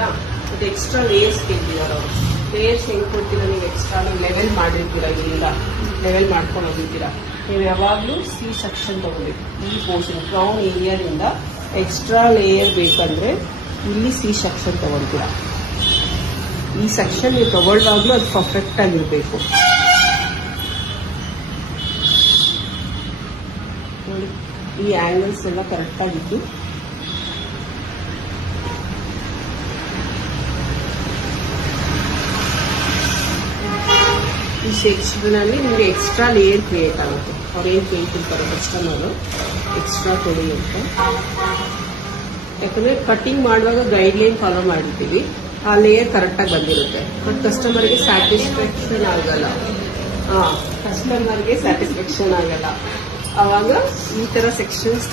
ಆಯ್ತಾ. ಮತ್ತೆ extra layers ಕೇಳ್ತಿದ್ದಾರೆ ಅವರು. ಲೇಯರ್ಸ್ ಹೆಂಗ್ ಕೊಡ್ತೀರಾ ನೀವು? ಎಕ್ಸ್ಟ್ರಾ ನೀವು ಲೆವೆಲ್ ಮಾಡಿರ್ತೀರಾ, ಇಲ್ಲಿಂದ ಲೆವೆಲ್ ಮಾಡ್ಕೊಂಡು ಹೋಗಿರ್ತೀರಾ. ನೀವು ಯಾವಾಗಲೂ ಸಿ ಸೆಕ್ಷನ್ ತಗೋಬೇಕು. ಈ ಪೋರ್ಷನ್ ಕ್ರೌನ್ ಏರಿಯಾದಿಂದ ಎಕ್ಸ್ಟ್ರಾ ಲೇಯರ್ ಬೇಕಂದ್ರೆ ಇಲ್ಲಿ ಸಿ ಸೆಕ್ಷನ್ ತಗೊಳ್ತೀರಾ. ಈ ಸೆಕ್ಷನ್ ನೀವು ತಗೊಳ್ಳುವಾಗ್ಲೂ ಅದು ಪರ್ಫೆಕ್ಟ್ ಆಗಿರ್ಬೇಕು. ನೋಡಿ, ಈ ಆಂಗಲ್ಸ್ ಎಲ್ಲ ಕರೆಕ್ಟ್ ಆಗಿತ್ತು. ಈ ಸೆಕ್ಷನಲ್ಲಿ ನಿಮಗೆ ಎಕ್ಸ್ಟ್ರಾ ಲೇಯರ್ ಕ್ರಿಯೇಟ್ ಆಗುತ್ತೆ. ಅವ್ರು ಏನು ಕೇಳ್ತಿರ್ತಾರೆ ಕಸ್ಟಮರು, ಎಕ್ಸ್ಟ್ರಾ ಕೊಡಿ ಅಂತ. ಯಾಕಂದ್ರೆ ಕಟಿಂಗ್ ಮಾಡುವಾಗ ಗೈಡ್ಲೈನ್ ಫಾಲೋ ಮಾಡಿರ್ತೀವಿ, ಆ ಲೇಯರ್ ಕರೆಕ್ಟಾಗಿ ಬಂದಿರುತ್ತೆ. ಬಟ್ ಕಸ್ಟಮರ್ಗೆ ಸ್ಯಾಟಿಸ್ಫ್ಯಾಕ್ಷನ್ ಆಗಲ್ಲ. ಕಸ್ಟಮರ್ಗೆ ಸ್ಯಾಟಿಸ್ಫ್ಯಾಕ್ಷನ್ ಆಗಲ್ಲ. ಆವಾಗ ಈ ಥರ ಸೆಕ್ಷನ್ಸ್